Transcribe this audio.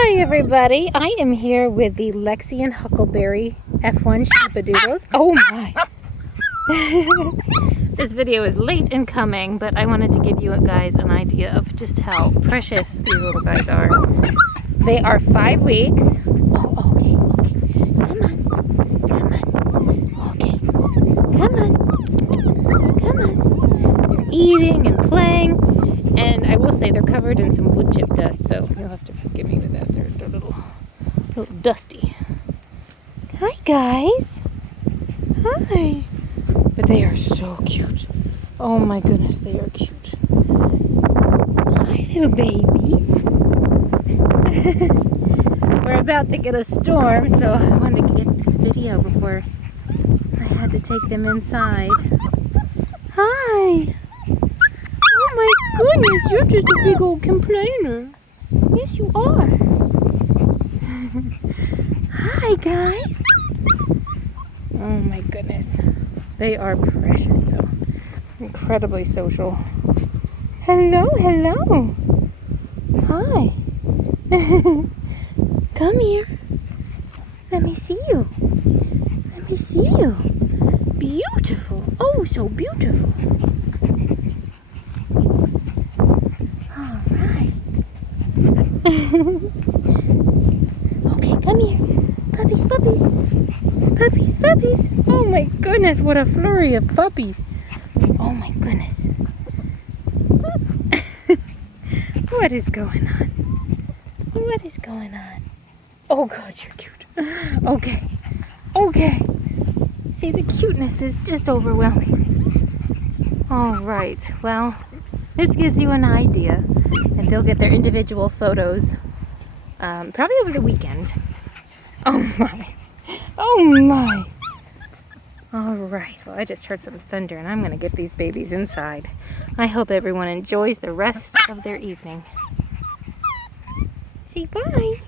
Hi everybody, I am here with the Lexi and Huckleberry F1 Sheepadoodles. Oh my! This video is late in coming, but I wanted to give you guys an idea of just how precious these little guys are. They are 5 weeks. Oh, okay. Come on. Okay. Come on. They're eating and playing. And I will say they're covered in some wood chip dust, so you'll have to forgive me with that. They're a little dusty. Hi, guys. Hi. But they are so cute. Oh my goodness, they are cute. Hi, little babies. We're about to get a storm, so I wanted to get this video before I had to take them inside. Hi. Oh my goodness, you're just a big old complainer. Yes, you are. Hi, guys. Oh my goodness. They are precious, though. Incredibly social. Hello. Hi. Come here. Let me see you. Beautiful. Oh, so beautiful. Okay, come here. Puppies. Oh my goodness, what a flurry of puppies. Oh my goodness. What is going on? Oh God, you're cute. Okay. See, the cuteness is just overwhelming. All right, well, this gives you an idea. And they'll get their individual photos probably over the weekend. Oh my. All right. Well, I just heard some thunder and I'm going to get these babies inside. I hope everyone enjoys the rest of their evening. Say bye.